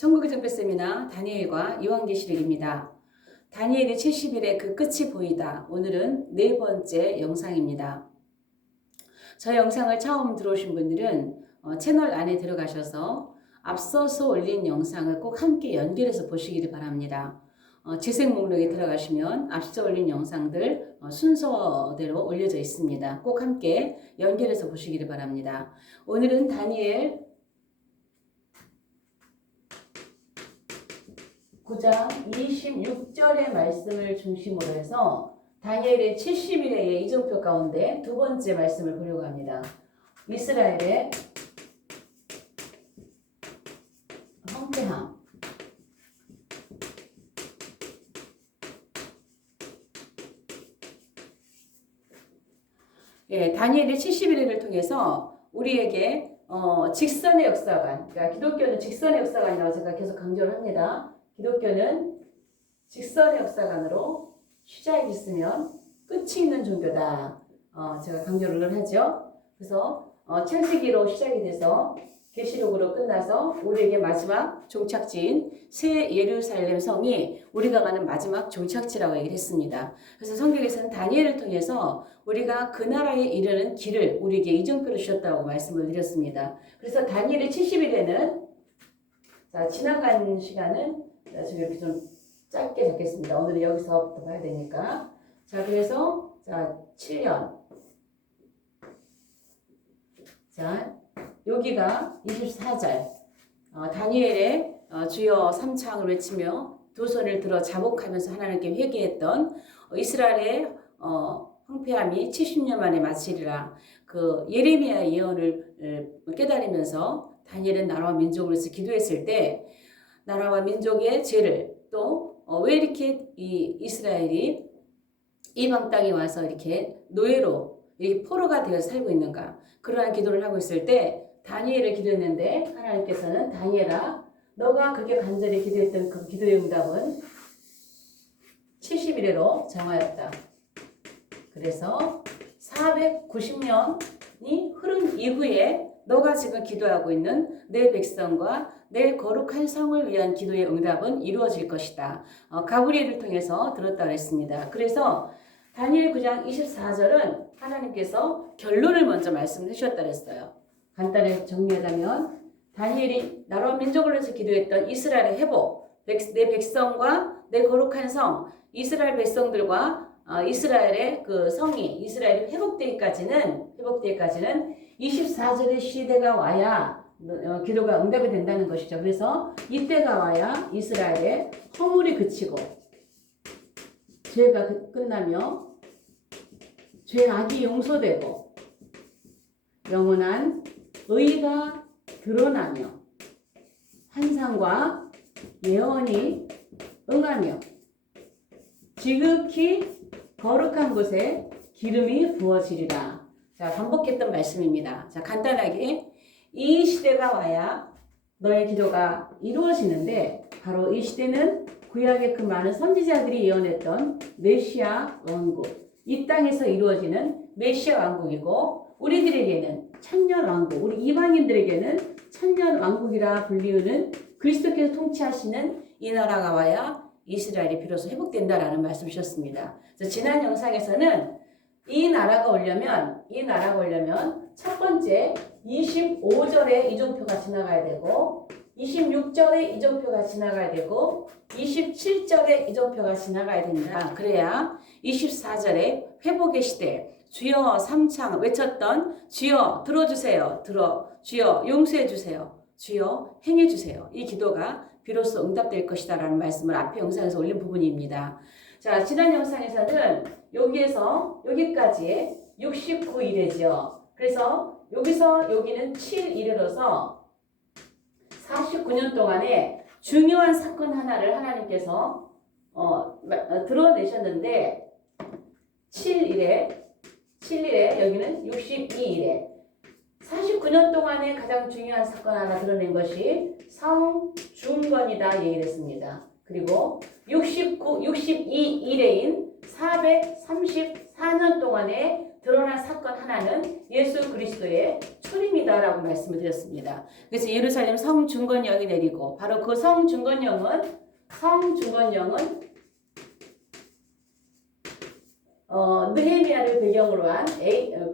천국의 정배 세미나 다니엘과 요한계시록입니다. 다니엘이 70일의 그 끝이 보이다. 오늘은 네 번째 영상입니다. 저 영상을 처음 들어오신 분들은 채널 안에 들어가셔서 앞서서 올린 영상을 꼭 함께 연결해서 보시기를 바랍니다. 재생 목록에 들어가시면 앞서 올린 영상들 순서대로 올려져 있습니다. 꼭 함께 연결해서 보시기를 바랍니다. 오늘은 다니엘 9장 26절의 말씀을 중심으로 해서 다니엘의 70일의 이정표 가운데 두 번째 말씀을 보려고 합니다. 이스라엘의 황폐함. 다니엘의 71일을 통해서 우리에게 직선의 역사관, 그러니까 기독교는 직선의 역사관이라고 제가 계속 강조를 합니다. 기독교는 직선의 역사관으로 시작이 있으면 끝이 있는 종교다. 제가 강조를 하죠. 그래서 창세기로 시작이 돼서 계시록으로 끝나서 우리에게 마지막 종착지인 새 예루살렘 성이 우리가 가는 마지막 종착지라고 얘기를 했습니다. 그래서 성경에서는 다니엘을 통해서 우리가 그 나라에 이르는 길을 우리에게 이정표로 주셨다고 말씀을 드렸습니다. 그래서 다니엘의 70일에는 지나간 시간은 지금 이렇게 좀 짧게 잡겠습니다. 오늘은 여기서부터 봐야 되니까. 그래서 7년. 여기가 24절. 다니엘의 주여 삼창을 외치며 두 손을 들어 자복하면서 하나님께 회개했던 이스라엘의 황폐함이 70년 만에 마치리라. 그 예레미야의 예언을 깨달으면서 다니엘은 나라와 민족으로서 기도했을 때 나라와 민족의 죄를 또 왜 이렇게 이 이스라엘이 이방 땅에 와서 이렇게 노예로 이렇게 포로가 되어 살고 있는가, 그러한 기도를 하고 있을 때 다니엘을 기도했는데 하나님께서는 다니엘아, 너가 그렇게 간절히 기도했던 그 기도의 응답은 70일에로 정하였다. 그래서 490년이 흐른 이후에 너가 지금 기도하고 있는 내 백성과 내 거룩한 성을 위한 기도의 응답은 이루어질 것이다. 가브리엘을 통해서 들었다고 했습니다. 그래서 다니엘 9장 24절은 하나님께서 결론을 먼저 말씀해 주셨다고 했어요. 간단히 정리하자면 다니엘이 나라와 민족을 위해서 기도했던 이스라엘의 회복, 내 백성과 내 거룩한 성, 이스라엘 백성들과 이스라엘의 그 성이 이스라엘이 회복되기까지는 24절의 시대가 와야 기도가 응답이 된다는 것이죠. 그래서 이때가 와야 이스라엘의 허물이 그치고 죄가 끝나며 죄악이 용서되고 영원한 의가 드러나며 환상과 예언이 응하며 지극히 거룩한 곳에 기름이 부어지리라. 반복했던 말씀입니다. 간단하게 이 시대가 와야 너의 기도가 이루어지는데, 바로 이 시대는 구약의 그 많은 선지자들이 예언했던 메시아 왕국, 이 땅에서 이루어지는 메시아 왕국이고, 우리들에게는 천년 왕국, 우리 이방인들에게는 천년 왕국이라 불리우는 그리스도께서 통치하시는 이 나라가 와야 이스라엘이 비로소 회복된다라는 말씀이셨습니다. 지난 영상에서는 이 나라가 오려면 첫 번째 25절의 이정표가 지나가야 되고, 26절의 이정표가 지나가야 되고, 27절의 이정표가 지나가야 됩니다. 그래야 24절에 회복의 시대, 주여 삼창 외쳤던 주여 들어주세요. 주여 용서해주세요. 주여 행해주세요. 이 기도가 비로소 응답될 것이다 라는 말씀을 앞에 영상에서 올린 부분입니다. 지난 영상에서는 여기에서 여기까지 69일이죠. 그래서 여기서 여기는 7일으로서 49년 동안에 중요한 사건 하나를 하나님께서 드러내셨는데, 7일에 여기는 62일에 49년 동안에 가장 중요한 사건 하나 드러낸 것이 성중건이다 얘기를 했습니다. 그리고 62일에인 434년 동안에 드러난 사건 하나는 예수 그리스도의 초림이다라고 말씀을 드렸습니다. 그래서 예루살렘 성중건령이 내리고 바로 그 성중건령은 느헤미야를 배경으로 한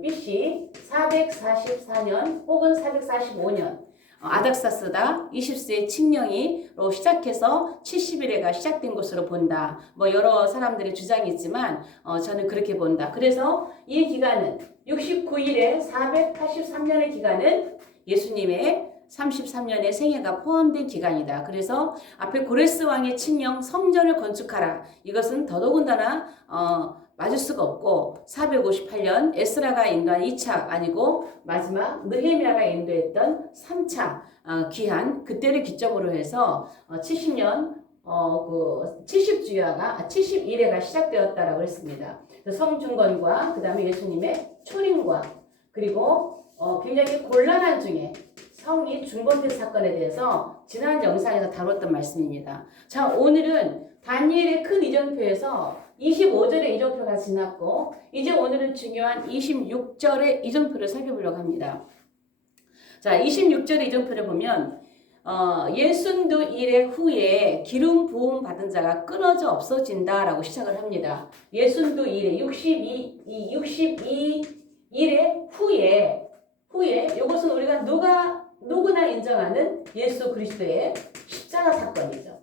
BC 444년 혹은 445년 아닥사스다 20세의 칙령이로 시작해서 70일에가 시작된 것으로 본다. 뭐 여러 사람들의 주장이 있지만 저는 그렇게 본다. 그래서 이 기간은 69일에 483년의 기간은 예수님의 33년의 생애가 포함된 기간이다. 그래서 앞에 고레스 왕의 칙령 성전을 건축하라. 이것은 더더군다나 맞을 수가 없고 458년 에스라가 인도한 2차 아니고 마지막 느헤미야가 인도했던 3차 기한 그때를 기점으로 해서 70년 70주야가 71회가 시작되었다라고 했습니다. 성중건과 그 다음에 예수님의 초림과 그리고 굉장히 곤란한 중에 성이 중건된 사건에 대해서 지난 영상에서 다뤘던 말씀입니다. 자, 오늘은 다니엘의 큰 이정표에서 25절의 이정표가 지났고 이제 오늘은 중요한 26절의 이정표를 살펴보려고 합니다. 자, 26절의 이정표를 보면 예순두 일의 후에 기름 부음 받은 자가 끊어져 없어진다라고 시작을 합니다. 예순두 일의 62일의 후에 이것은 우리가 누구나 인정하는 예수 그리스도의 십자가 사건이죠.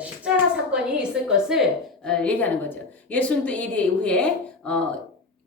십자가 사건이 있을 것을 얘기하는 거죠. 예순두 일의 후에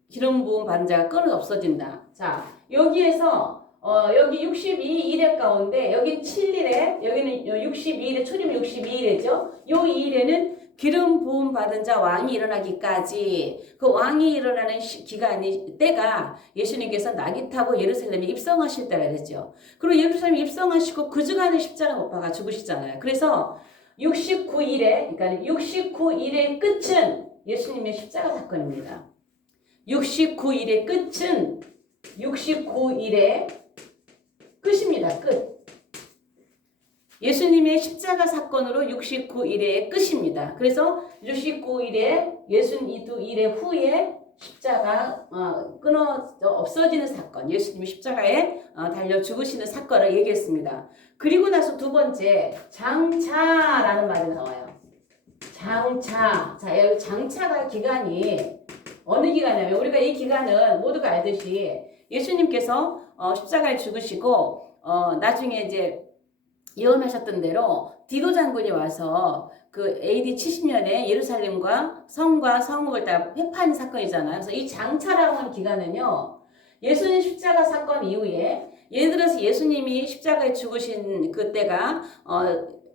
기름 부음 받은 자가 끊어 없어진다. 자, 여기에서 여기 62일의 가운데 여기 7일에 여기는 62일에 초림 62일이죠. 요 2일에는 기름 부음 받은 자 왕이 일어나기까지 그 왕이 일어나는 기간이 때가 예수님께서 낙이 타고 예루살렘에 입성하실 때라 그랬죠. 그리고 예루살렘에 입성하시고 그 주간에 십자가 못 박아 죽으시잖아요. 그래서 69일의 그러니까 69일의 끝은 예수님의 십자가 사건입니다. 69일의 끝은 69일의 끝입니다. 끝. 예수님의 십자가 사건으로 69일의 끝입니다. 그래서 69일에 62일의 후에 십자가 없어지는 사건, 예수님이 십자가에 달려 죽으시는 사건을 얘기했습니다. 그리고 나서 두 번째 장차라는 말이 나와요. 장차. 자, 여기 장차가 기간이 어느 기간이냐면 우리가 이 기간은 모두가 알듯이 예수님께서 십자가에 죽으시고 나중에 이제 예언하셨던 대로 디도 장군이 와서 그 AD 70년에 예루살렘과 성과 성읍을 다 회파한 사건이잖아요. 그래서 이 장차라고 하는 기간은요, 예수님 십자가 사건 이후에 예를 들어서 예수님이 십자가에 죽으신 그때가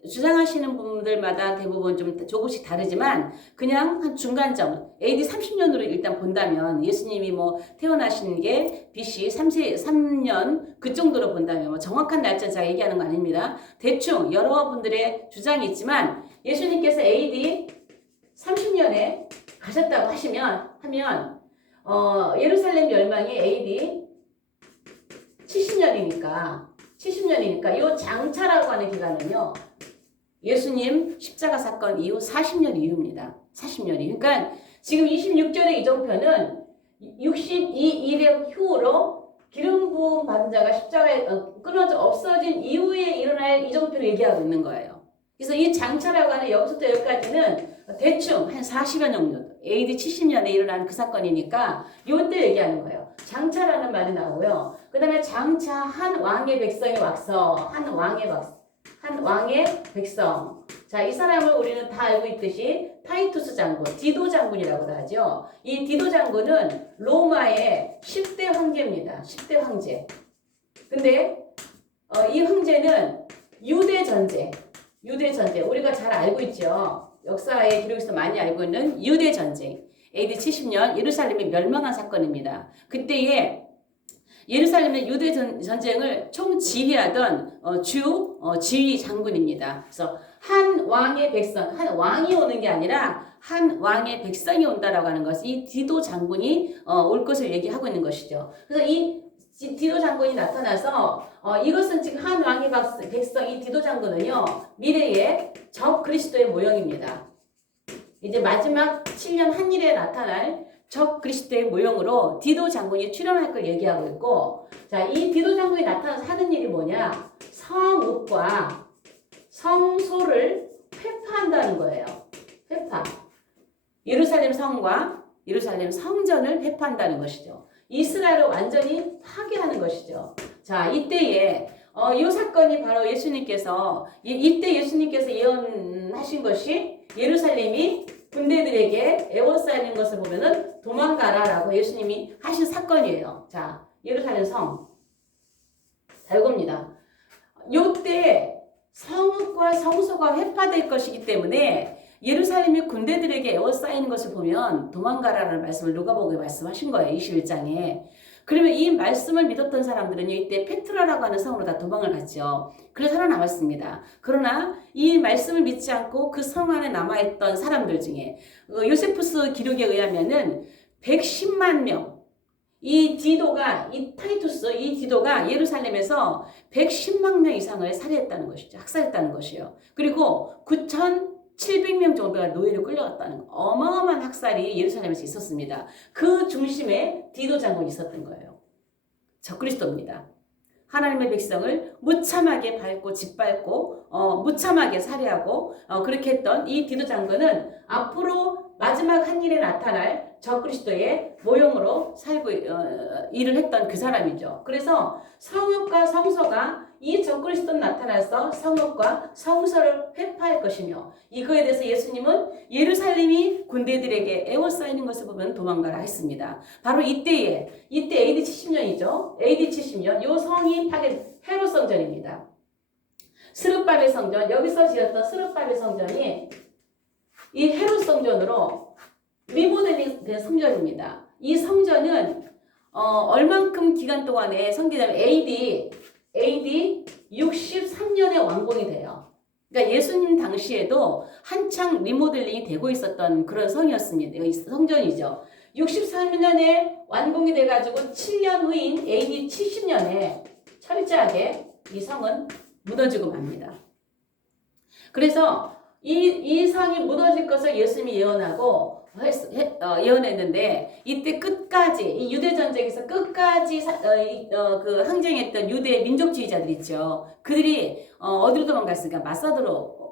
주장하시는 분들마다 대부분 좀 조금씩 다르지만 그냥 한 중간점 AD 30년으로 일단 본다면 예수님이 뭐 태어나신 게 BC 3년 그 정도로 본다면 뭐 정확한 날짜 제가 얘기하는 거 아닙니다. 대충 여러분들의 주장이 있지만 예수님께서 AD 30년에 가셨다고 하면 예루살렘 멸망이 AD 70년이니까 이 장차라고 하는 기간은요. 예수님 십자가 사건 이후 40년 이후입니다. 40년 이후. 그러니까 지금 26절의 이정표는 62일의 후로 기름 부음 받은 자가 십자가에 끊어져 없어진 이후에 일어날 이정표를 얘기하고 있는 거예요. 그래서 이 장차라고 하는 여기서부터 여기까지는 대충 한 40여 년 정도 AD 70년에 일어난 그 사건이니까 이때 얘기하는 거예요. 장차라는 말이 나오고요. 그 다음에 장차 한 왕의 백성이 왁서 한 왕의 백성. 자, 이 사람을 우리는 다 알고 있듯이 타이투스 장군, 디도 장군이라고도 하죠. 이 디도 장군은 로마의 10대 황제입니다. 10대 황제. 근데 이 황제는 유대 전쟁. 우리가 잘 알고 있죠. 역사의 기록에서 많이 알고 있는 유대 전쟁. AD 70년 예루살렘이 멸망한 사건입니다. 그때에 예루살렘의 유대 전쟁을 총지휘하던 지휘 장군입니다. 그래서 한 왕의 백성, 한 왕이 오는 게 아니라 한 왕의 백성이 온다라고 하는 것이 이 디도 장군이 올 것을 얘기하고 있는 것이죠. 그래서 이 디도 장군이 나타나서 이것은 지금 한 왕의 백성, 이 디도 장군은요 미래의 적 그리스도의 모형입니다. 이제 마지막 7년 한일에 나타날 적 그리스도의 모형으로 디도 장군이 출현할 걸 얘기하고 있고, 자, 이 디도 장군이 나타나서 하는 일이 뭐냐? 성읍과 성소를 회파한다는 거예요. 회파. 예루살렘 성과 예루살렘 성전을 회파한다는 것이죠. 이스라엘을 완전히 파괴하는 것이죠. 자, 이때에 이 사건이 바로 예수님께서 이때 예수님께서 예언하신 것이 예루살렘이 군대들에게 에워싸이는 것을 보면은 도망가라라고 예수님이 하신 사건이에요. 자, 예루살렘 성. 자, 이겁니다. 요때 성읍과 성소가 회파될 것이기 때문에 예루살렘이 군대들에게 에워싸이는 것을 보면 도망가라라는 말씀을 누가복음에 말씀하신 거예요. 21장에. 그러면 이 말씀을 믿었던 사람들은 이때 페트라라고 하는 성으로 다 도망을 갔죠. 그래서 살아남았습니다. 그러나 이 말씀을 믿지 않고 그 성 안에 남아있던 사람들 중에 요세푸스 기록에 의하면은 110만 명, 이 타이투스, 이 디도가 예루살렘에서 110만 명 이상을 살해했다는 것이죠. 학살했다는 것이에요. 그리고 9,700명 정도가 노예로 끌려갔다는 어마어마한 학살이 예루살렘에서 있었습니다. 그 중심에 디도 장군이 있었던 거예요. 적그리스도입니다. 하나님의 백성을 무참하게 밟고 짓밟고 무참하게 살해하고 그렇게 했던 이 디도 장군은 앞으로 마지막 한 일에 나타날 적그리스도의 모형으로 살고 일을 했던 그 사람이죠. 그래서 성읍과 성소가 이 적그리스도 나타나서 성읍과 성소를 회파할 것이며 이거에 대해서 예수님은 예루살렘이 군대들에게 에워싸이는 것을 보면 도망가라 했습니다. 바로 이때 AD 70년이죠. AD 70년 요 성이 헤롯 성전입니다. 스룹바벨 성전, 여기서 지었던 스룹바벨 성전이 이 헤롯 성전으로 리모델링 된 성전입니다. 이 성전은 얼만큼 기간 동안에 성기냐면 AD 63년에 완공이 돼요. 그러니까 예수님 당시에도 한창 리모델링이 되고 있었던 그런 성이었습니다. 성전이죠. 63년에 완공이 돼가지고 7년 후인 AD 70년에 철저하게 이 성은 무너지고 맙니다. 그래서 이 성이 무너질 것을 예수님이 예언했는데 이때 끝까지 이 유대 전쟁에서 끝까지 그 항쟁했던 유대 민족주의자들 있죠. 그들이 어디로 도망갔습니까?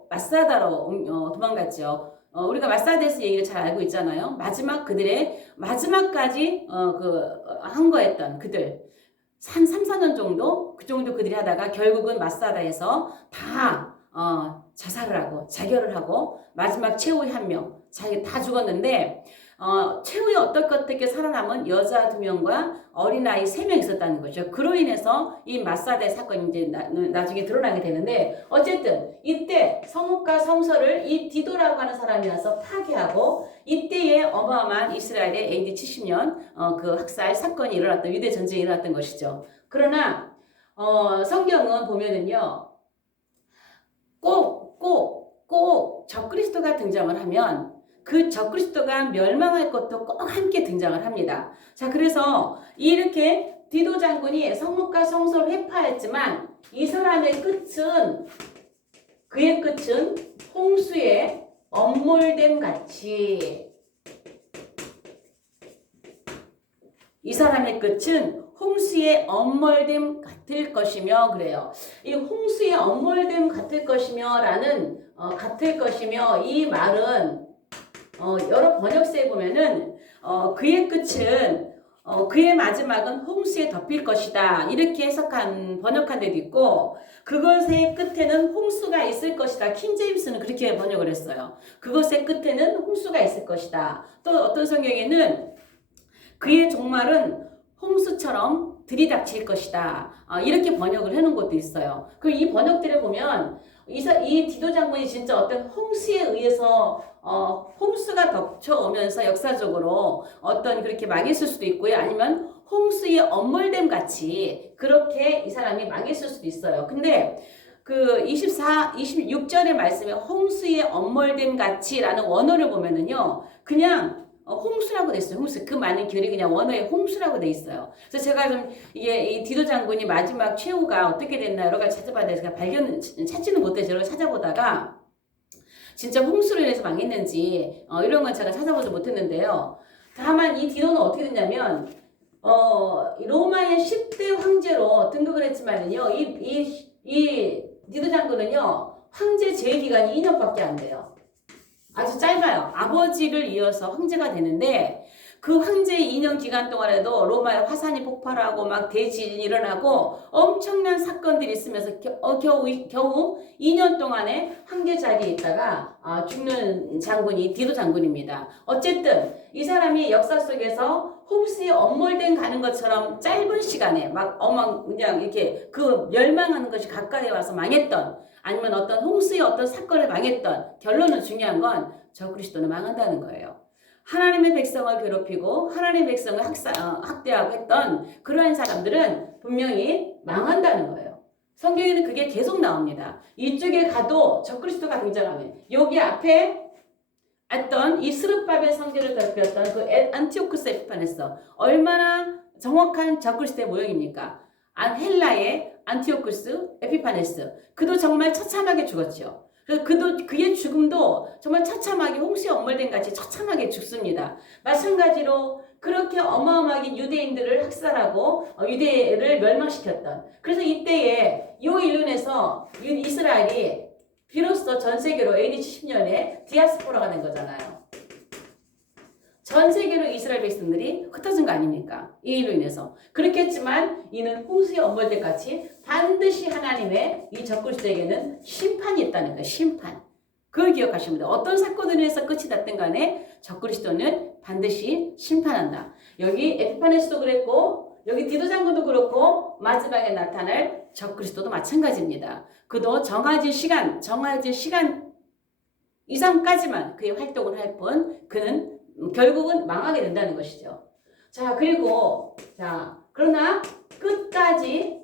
마사다로 도망갔죠. 우리가 마사다에서 얘기를 잘 알고 있잖아요. 그들의 마지막까지 항거했던 그들 한 3, 4년 정도 그 정도 그들이 하다가 결국은 마사다에서 다 자살을 하고 자결을 하고 마지막 최후의 한 명 자기 다 죽었는데 최후에 어떻게 살아남은 여자 2명과 어린아이 3명 있었다는 거죠. 그로 인해서 이 마사대 사건이 이제 나중에 드러나게 되는데 어쨌든 이때 성읍과 성소를 이 디도라고 하는 사람이 와서 파괴하고 이때에 어마어마한 이스라엘의 AD 70년 그 학살 사건이 일어났던 유대 전쟁이 일어났던 것이죠. 그러나 성경은 보면은요. 꼭 적그리스도가 등장을 하면 그 적그리스도가 멸망할 것도 꼭 함께 등장을 합니다. 자, 그래서 이렇게 디도 장군이 성읍과 성소를 회파했지만 이 사람의 그의 끝은 홍수에 엄몰됨 같이 이 사람의 끝은 홍수의 엄몰됨 같을 것이며 그래요. 이 홍수의 엄몰됨 같을 것이며라는 같을 것이며 이 말은 여러 번역서에 보면은 그의 끝은 그의 마지막은 홍수에 덮일 것이다 이렇게 번역한 데도 있고 그것의 끝에는 홍수가 있을 것이다. 킹제임스는 그렇게 번역을 했어요. 그것의 끝에는 홍수가 있을 것이다. 또 어떤 성경에는 그의 종말은 홍수처럼 들이닥칠 것이다. 이렇게 번역을 해놓은 것도 있어요. 그리고 이 번역들을 보면 이 디도 장군이 진짜 어떤 홍수에 의해서 홍수가 덮쳐오면서 역사적으로 어떤 그렇게 망했을 수도 있고요. 아니면 홍수의 엄몰됨 같이 그렇게 이 사람이 망했을 수도 있어요. 근데 그 26절의 말씀에 홍수의 엄몰됨 같이라는 원어를 보면은요. 그냥 홍수라고 돼 있어요. 홍수. 그 많은 결이 그냥 원어에 홍수라고 돼 있어요. 그래서 제가 좀 이 디도 장군이 마지막 최후가 어떻게 됐나 여러 가지 찾아봐야 제가 찾지는 못해서 여러 찾아보다가 진짜 홍수로 인해서 망했는지 이런 건 제가 찾아보지 못했는데요. 다만 이 디도는 어떻게 됐냐면 로마의 10대 황제로 등극을 했지만은요. 이 디도 장군은요. 황제 재위 기간이 2년밖에 안 돼요. 아주 짧아요. 아버지를 이어서 황제가 되는데 그 황제의 2년 기간 동안에도 로마의 화산이 폭발하고 막 대지진이 일어나고 엄청난 사건들이 있으면서 겨우 2년 동안에 황제 자리에 있다가 죽는 장군이 디도 장군입니다. 어쨌든 이 사람이 역사 속에서 홍수에 엄몰된 가는 것처럼 짧은 시간에 막 그냥 이렇게 그 멸망하는 것이 가까이 와서 망했던, 아니면 어떤 홍수의 어떤 사건을 망했던, 결론은 중요한 건 적그리스도는 망한다는 거예요. 하나님의 백성을 괴롭히고 하나님의 백성을 학대하고 했던 그러한 사람들은 분명히 망한다는 거예요. 성경에는 그게 계속 나옵니다. 이쪽에 가도 적그리스도가 등장하면, 여기 앞에 했던 이 스룹바벨 성전을 대표했던 그 안티오쿠스 에피파네스, 얼마나 정확한 적그리스도의 모형입니까? 헬라의 안티오쿠스 에피파네스, 그도 정말 처참하게 죽었죠. 그래서 그의 죽음도 정말 처참하게 홍수에 엄몰된 같이 처참하게 죽습니다. 마찬가지로 그렇게 어마어마하게 유대인들을 학살하고 유대를 멸망시켰던, 그래서 이때에 이 일륜에서 이스라엘이 비로소 전 세계로 AD 70년에 디아스포라가 된 거잖아요. 전 세계로 이스라엘 백성들이 흩어진 거 아닙니까? 이 일로 인해서. 그렇겠지만 이는 홍수에 엄몰된 같이 반드시 하나님의 이 적그리스도에게는 심판이 있다는 거예요. 심판. 그걸 기억하시면 돼요. 어떤 사건으로 해서 끝이 났든 간에 적그리스도는 반드시 심판한다. 여기 에피파네스도 그랬고, 여기 디도 장군도 그렇고, 마지막에 나타날 적그리스도도 마찬가지입니다. 그도 정해진 시간 이상까지만 그의 활동을 할 뿐, 그는 결국은 망하게 된다는 것이죠. 자, 그러나 끝까지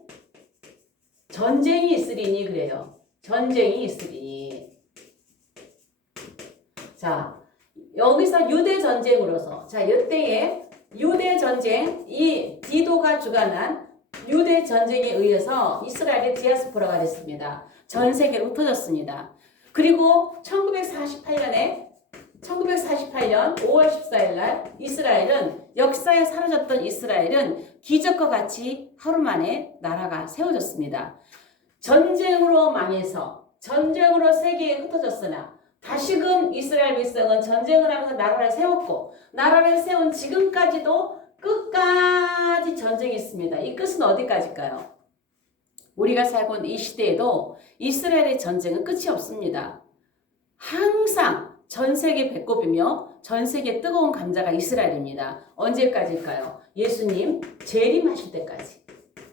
전쟁이 있으리니 그래요. 전쟁이 있으리니. 자, 여기서 유대 전쟁으로서, 이때에 유대 전쟁, 이 디도가 주관한 유대 전쟁에 의해서 이스라엘의 디아스포라가 됐습니다. 전 세계로 흩어졌습니다. 그리고 1948년 5월 14일 날 역사에 사라졌던 이스라엘은 기적과 같이 하루 만에 나라가 세워졌습니다. 전쟁으로 망해서 전쟁으로 세계에 흩어졌으나 다시금 이스라엘 백성은 전쟁을 하면서 나라를 세웠고, 나라를 세운 지금까지도 끝까지 전쟁이 있습니다. 이 끝은 어디까지일까요? 우리가 살고 있는 이 시대에도 이스라엘의 전쟁은 끝이 없습니다. 항상 전 세계 배꼽이며 전 세계 뜨거운 감자가 이스라엘입니다. 언제까지일까요? 예수님 재림하실 때까지.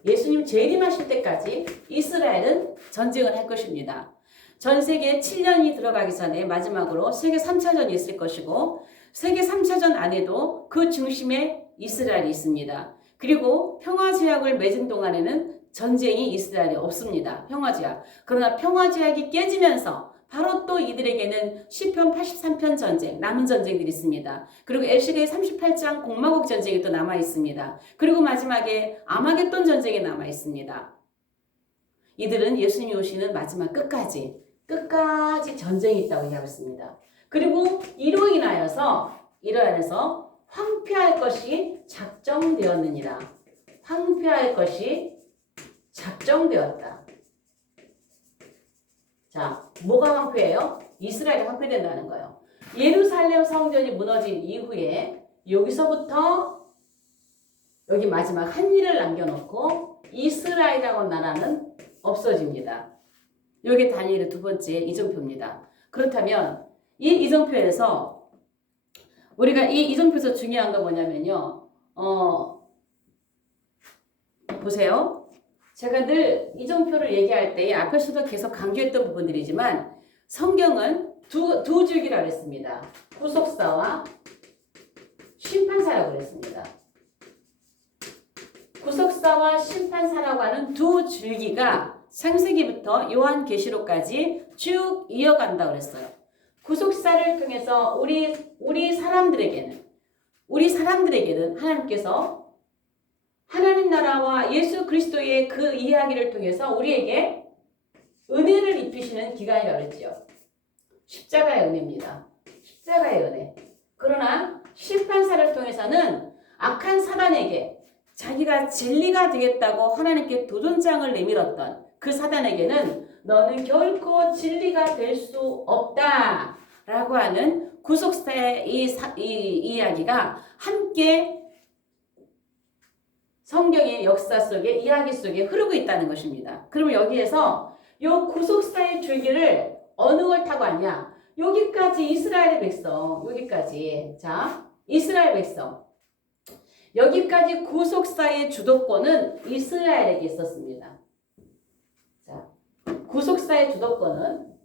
예수님 재림하실 때까지 이스라엘은 전쟁을 할 것입니다. 전 세계 7년이 들어가기 전에 마지막으로 세계 3차전이 있을 것이고, 세계 3차전 안에도 그 중심에 이스라엘이 있습니다. 그리고 평화제약을 맺은 동안에는 전쟁이 이스라엘에 없습니다. 평화제약. 그러나 평화제약이 깨지면서 바로 또 이들에게는 시편 83편 전쟁, 남은 전쟁들이 있습니다. 그리고 엘시대의 38장 공마국 전쟁이 또 남아 있습니다. 그리고 마지막에 아마겟돈 전쟁이 남아 있습니다. 이들은 예수님이 오시는 마지막 끝까지 전쟁이 있다고 얘기하고 있습니다. 그리고 이로 인하여서 황폐할 것이 작정되었느니라. 황폐할 것이 작정되었다. 자, 뭐가 황폐해요? 이스라엘이 황폐된다는 거예요. 예루살렘 성전이 무너진 이후에 여기서부터 여기 마지막 한 일을 남겨놓고 이스라엘이라고 나라는 없어집니다. 여기 다니엘의 두 번째 이정표입니다. 그렇다면 이 이정표에서 우리가 이 이정표에서 중요한 건 뭐냐면요. 보세요. 제가 늘 이정표를 얘기할 때 앞에서도 계속 강조했던 부분들이지만 성경은 두 줄기라고 했습니다. 구속사와 심판사라고 그랬습니다. 구속사와 심판사라고 하는 두 줄기가 창세기부터 요한계시록까지 쭉 이어간다고 그랬어요. 구속사를 통해서 우리 사람들에게는 하나님께서 하나님 나라와 예수 그리스도의 그 이야기를 통해서 우리에게 은혜를 입히시는 기간이라고 했죠. 십자가의 은혜입니다. 십자가의 은혜. 그러나 심판사를 통해서는 악한 사단에게 자기가 진리가 되겠다고 하나님께 도전장을 내밀었던 그 사단에게는 너는 결코 진리가 될 수 없다 라고 하는 구속사의 이 이야기가 함께 성경의 역사 속에 이야기 속에 흐르고 있다는 것입니다. 그러면 여기에서 이 구속사의 줄기를 어느 걸 타고 왔냐? 여기까지 이스라엘의 백성, 여기까지. 자, 이스라엘 백성. 여기까지 구속사의 주도권은 이스라엘에게 있었습니다. 자, 구속사의 주도권은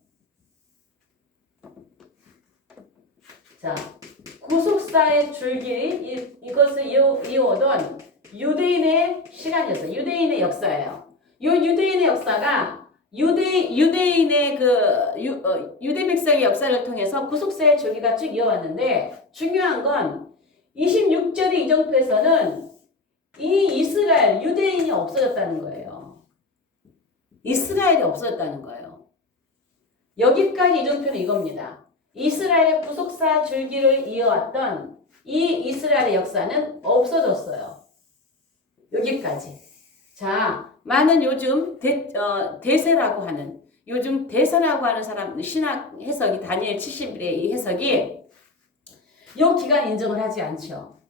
자, 구속사의 줄기 이것을 이어오던 유대인의 시간이었어요. 유대인의 역사예요. 이 유대인의 역사가 유대인의 유대 백성의 역사를 통해서 구속사의 줄기가 쭉 이어왔는데 중요한 건 26절의 이정표에서는 이 이스라엘 유대인이 없어졌다는 거예요. 이스라엘이 없어졌다는 거예요. 여기까지 이정표는 이겁니다. 이스라엘의 구속사 줄기를 이어왔던 이 이스라엘의 역사는 없어졌어요. 여기까지. 자, 많은 요즘 대세라고 하는 요즘 대세라고 하는 사람 신학 해석이 다니엘 70일의 이 해석이 이 기간 인정을 하지 않죠.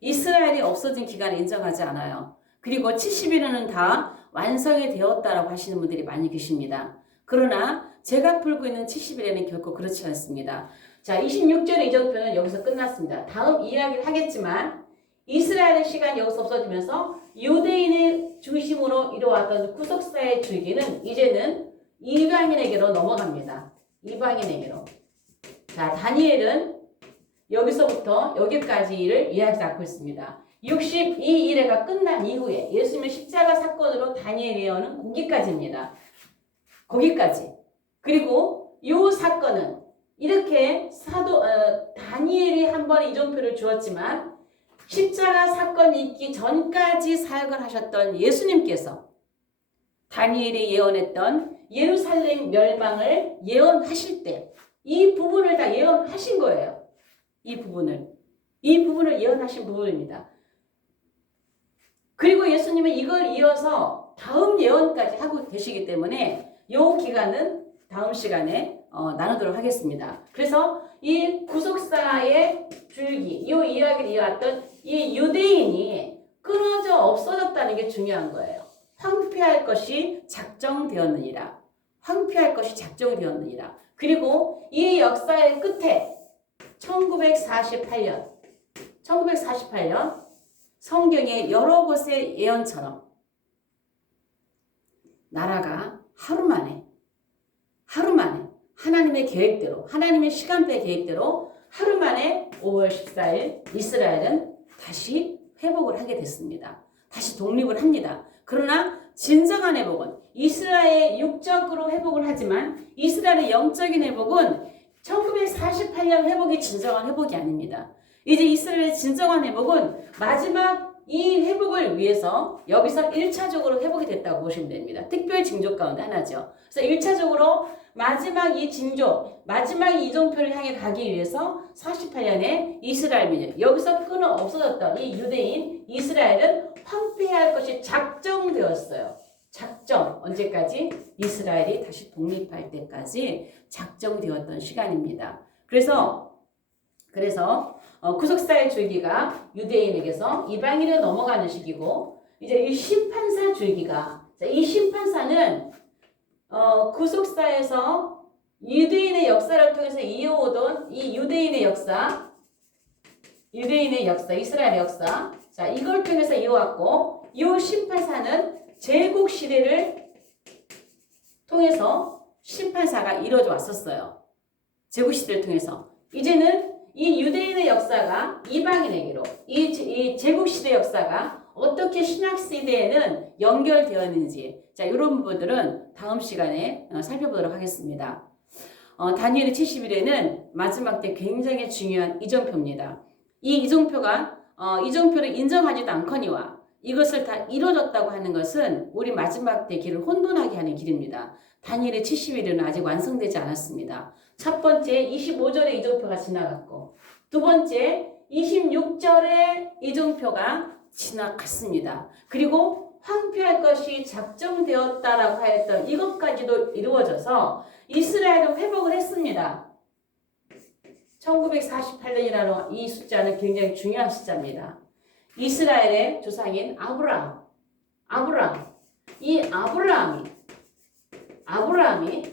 이스라엘이 없어진 기간을 인정하지 않아요. 그리고 70일은 다 완성이 되었다라고 하시는 분들이 많이 계십니다. 그러나 제가 풀고 있는 70일에는 결코 그렇지 않습니다. 자, 26절의 이정표는 여기서 끝났습니다. 다음 이야기를 하겠지만 이스라엘의 시간이 여기서 없어지면서 유대인의 중심으로 이루어왔던 구속사의 줄기는 이제는 이방인에게로 넘어갑니다. 이방인에게로. 자, 다니엘은 여기서부터 여기까지를 이야기 낳고 있습니다. 62일회가 끝난 이후에 예수님의 십자가 사건으로 다니엘이 오는 거기까지입니다. 거기까지. 그리고 이 사건은 이렇게 다니엘이 한 번 이정표를 주었지만 십자가 사건이 있기 전까지 사역을 하셨던 예수님께서 다니엘이 예언했던 예루살렘 멸망을 예언하실 때 이 부분을 다 예언하신 거예요. 이 부분을 예언하신 부분입니다. 그리고 예수님은 이걸 이어서 다음 예언까지 하고 계시기 때문에 이 기간은 다음 시간에 나누도록 하겠습니다. 그래서 이 구속사의 줄기, 이 이야기를 이어왔던 이 유대인이 끊어져 없어졌다는 게 중요한 거예요. 황폐할 것이 작정되었느니라. 황폐할 것이 작정되었느니라. 그리고 이 역사의 끝에 1948년 성경의 여러 곳의 예언처럼 나라가 하루 만에 하나님의 계획대로 하나님의 시간표의 계획대로 하루 만에 5월 14일 이스라엘은 다시 회복을 하게 됐습니다. 다시 독립을 합니다. 그러나 진정한 회복은 이스라엘의 육적으로 회복을 하지만 이스라엘의 영적인 회복은 1948년 회복이 진정한 회복이 아닙니다. 이제 이스라엘의 진정한 회복은 마지막 이 회복을 위해서 여기서 1차적으로 회복이 됐다고 보시면 됩니다. 특별 징조 가운데 하나죠. 그래서 1차적으로 마지막 이 징조, 마지막 이 이정표를 향해 가기 위해서 48년에 이스라엘 민족, 여기서 끊어 없어졌던 이 유대인 이스라엘은 황폐할 것이 작정되었어요. 작정, 언제까지? 이스라엘이 다시 독립할 때까지 작정되었던 시간입니다. 그래서 구속사의 줄기가 유대인에게서 이방인으로 넘어가는 시기고, 이제 이 심판사 줄기가, 이 심판사는 구속사에서 유대인의 역사를 통해서 이어오던 이 유대인의 역사, 이스라엘의 역사, 자, 이걸 통해서 이어왔고, 이 심판사는 제국 시대를 통해서 심판사가 이루어져 왔었어요. 제국 시대를 통해서. 이제는 이 유대인의 역사가 이방인에게로, 이 제국 시대 역사가 어떻게 신약 시대에는 연결되었는지, 자, 이런 부분들은 다음 시간에 살펴보도록 하겠습니다. 다니엘의 70일에는 마지막 때 굉장히 중요한 이정표입니다. 이 이정표를 인정하지도 않거니와 이것을 다 이루어졌다고 하는 것은 우리 마지막 때 길을 혼돈하게 하는 길입니다. 다니엘의 70일은 아직 완성되지 않았습니다. 첫 번째 25절의 이정표가 지나갔고, 두 번째, 26절에 이정표가 지나갔습니다. 그리고 황폐할 것이 작정되었다라고 하였던 이것까지도 이루어져서 이스라엘은 회복을 했습니다. 1948년이라는 이 숫자는 굉장히 중요한 숫자입니다. 이스라엘의 조상인 아브라함. 이 아브라함이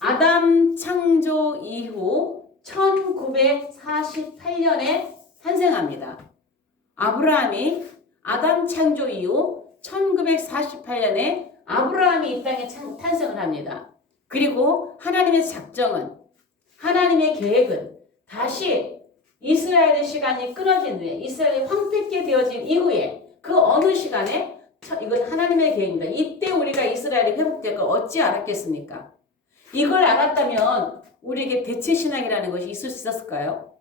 아담 창조 이후 1948년에 탄생합니다. 아브라함이 아담 창조 이후 1948년에 아브라함이 이 땅에 탄생을 합니다. 그리고 하나님의 작정은, 하나님의 계획은 다시 이스라엘의 시간이 끊어진 후에, 이스라엘이 황폐케 되어진 이후에 그 어느 시간에, 이건 하나님의 계획입니다. 이때 우리가 이스라엘이 회복될 걸 어찌 알았겠습니까? 이걸 알았다면 우리에게 대체신앙이라는 것이 있을 수 있었을까요?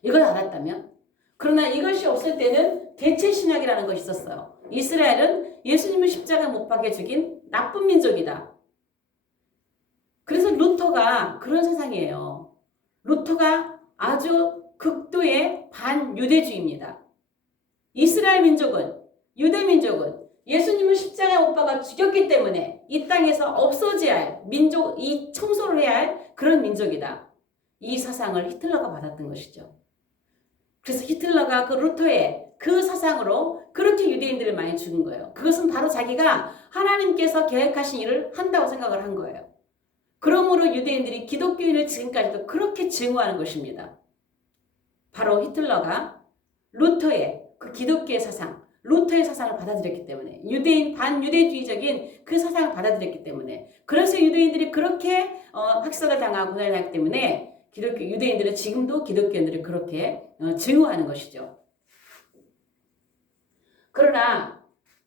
이걸 알았다면? 그러나 이것이 없을 때는 대체신학이라는 것이 있었어요. 이스라엘은 예수님을 십자가 못 박혀 죽인 나쁜 민족이다. 그래서 루터가 그런 세상이에요. 루터가 아주 극도의 반유대주의입니다. 이스라엘 민족은, 유대 민족은 예수님을 십자가에 못 박아 죽였기 때문에 이 땅에서 없어져야 할 민족, 이 청소를 해야 할 그런 민족이다. 이 사상을 히틀러가 받았던 것이죠. 그래서 히틀러가 그 루터의 그 사상으로 그렇게 유대인들을 많이 죽인 거예요. 그것은 바로 자기가 하나님께서 계획하신 일을 한다고 생각을 한 거예요. 그러므로 유대인들이 기독교인을 지금까지도 그렇게 증오하는 것입니다. 바로 히틀러가 루터의 그 기독교의 사상, 루터의 사상을 받아들였기 때문에, 유대인 반유대주의적인 그 사상을 받아들였기 때문에, 그래서 유대인들이 그렇게 학살을 당하고 고난을 하기 때문에 기독교 유대인들은 지금도 기독교인들을 그렇게 증오하는 것이죠. 그러나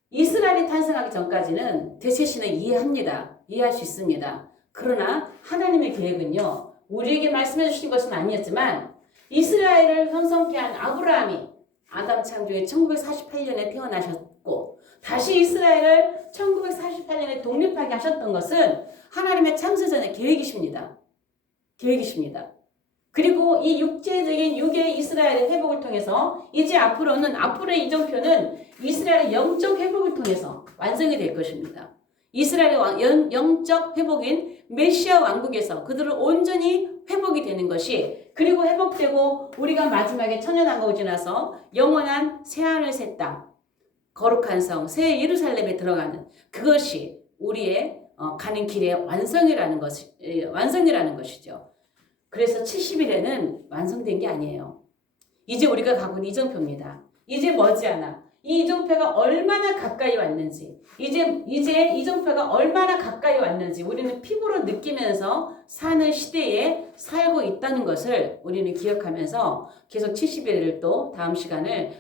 이스라엘이 탄생하기 전까지는 대체신을 이해합니다. 이해할 수 있습니다. 그러나 하나님의 계획은요, 우리에게 말씀해 주신 것은 아니었지만 이스라엘을 형성케 한 아브라함이 아담 창조의 1948년에 태어나셨고 다시 이스라엘을 1948년에 독립하게 하셨던 것은 하나님의 창세전의 계획이십니다. 그리고 이 육체적인 육의 이스라엘의 회복을 통해서 이제 앞으로의 이정표는 이스라엘의 영적 회복을 통해서 완성이 될 것입니다. 이스라엘의 영적 회복인 메시아 왕국에서 그들을 온전히 회복이 되는 것이, 그리고 회복되고 우리가 마지막에 천년왕국을 지나서 영원한 새하늘 새 땅, 거룩한 성 새 예루살렘에 들어가는 그것이 우리의 가는 길의 완성이라는 것이죠. 그래서 70일에는 완성된 게 아니에요. 이제 우리가 가고 있는 이정표입니다. 이제 머지않아 이 이정표가 얼마나 가까이 왔는지, 이제 이정표가 얼마나 가까이 왔는지 우리는 피부로 느끼면서 사는 시대에 살고 있다는 것을 우리는 기억하면서 계속 70일을 또 다음 시간을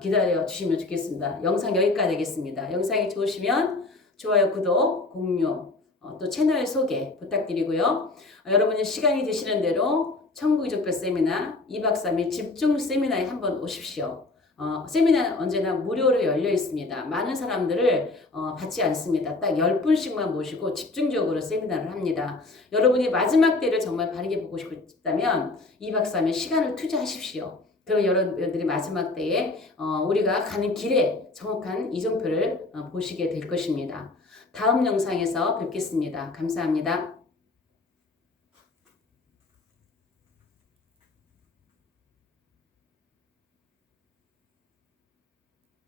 기다려 주시면 좋겠습니다. 영상 여기까지 하겠습니다. 영상이 좋으시면 좋아요, 구독, 공유, 또 채널 소개 부탁드리고요. 여러분이 시간이 되시는 대로 천국이족별 세미나 2박 3일 집중 세미나에 한번 오십시오. 세미나는 언제나 무료로 열려 있습니다. 많은 사람들을 받지 않습니다. 딱 10분씩만 모시고 집중적으로 세미나를 합니다. 여러분이 마지막 때를 정말 바르게 보고 싶다면 2박 3일 시간을 투자하십시오. 그럼 여러분들이 마지막 때에 우리가 가는 길에 정확한 이정표를 보시게 될 것입니다. 다음 영상에서 뵙겠습니다. 감사합니다.